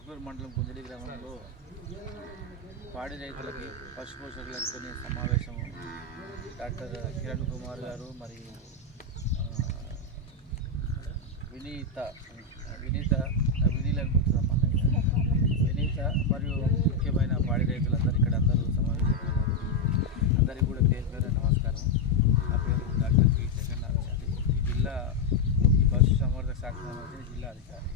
ఆకులూరు మండలం కుంజలి గ్రామంలో పాడి రైతులకి పశు పోషకులతో సమావేశము డాక్టర్ కిరణ్ కుమార్ గారు మరియు వినీత మరియు ముఖ్యమైన పాడి రైతులందరూ ఇక్కడ అందరూ సమావేశమయ్యారు. అందరికీ కూడా పేరు పేరు నమస్కారం. నా పేరు డాక్టర్ శ్రీ జగన్నాథాచారి, ఈ పశు సంవర్ధక శాఖ సంబంధించిన జిల్లా అధికారి.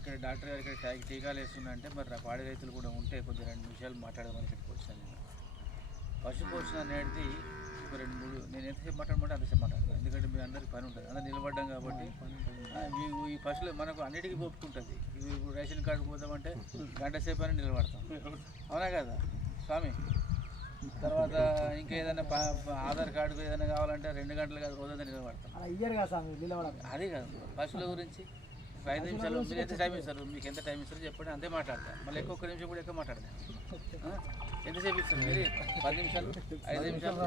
ఇక్కడ డాక్టర్ గారు ఇక్కడ టీకాలు వేస్తుందంటే మరి పాడి రైతులు కూడా ఉంటే కొద్దిగా 2 నిమిషాలు మాట్లాడమని ఇక్కడికి వచ్చాను. పశు పోషణ అనేది ఒక 2-3 నేను ఎంతసేపు మాట్లాడమంటే అంతసేపు మాట్లాడతాను. ఎందుకంటే మీ అందరికీ పని ఉంటుంది, అందరూ నిలబడ్డాం కాబట్టి. ఈ పశువులు మనకు అన్నిటికీ ఒప్పుకుంటుంది. ఇప్పుడు రేషన్ కార్డు పోదామంటే గంట సేపు అని నిలబడతాం, అవునా కదా స్వామి? తర్వాత ఇంకా ఏదైనా ఆధార్ కార్డుకు ఏదైనా కావాలంటే 2 గంటలు కాదు, రోజంతా నిలబడతాం. అది కాదు పశువుల గురించి 5 నిమిషాలు మీరు ఎంత టైం ఇస్తారు, మీకు ఎంత టైం ఇస్తారో చెప్పండి, అంతే మాట్లాడతాను. మళ్ళీ ఒక్క నిమిషం కూడా ఎక్కువ మాట్లాడతాను. ఎంతసేపు ఇస్తారు మీరు? 10 నిమిషాలు, 5 నిమిషాలు.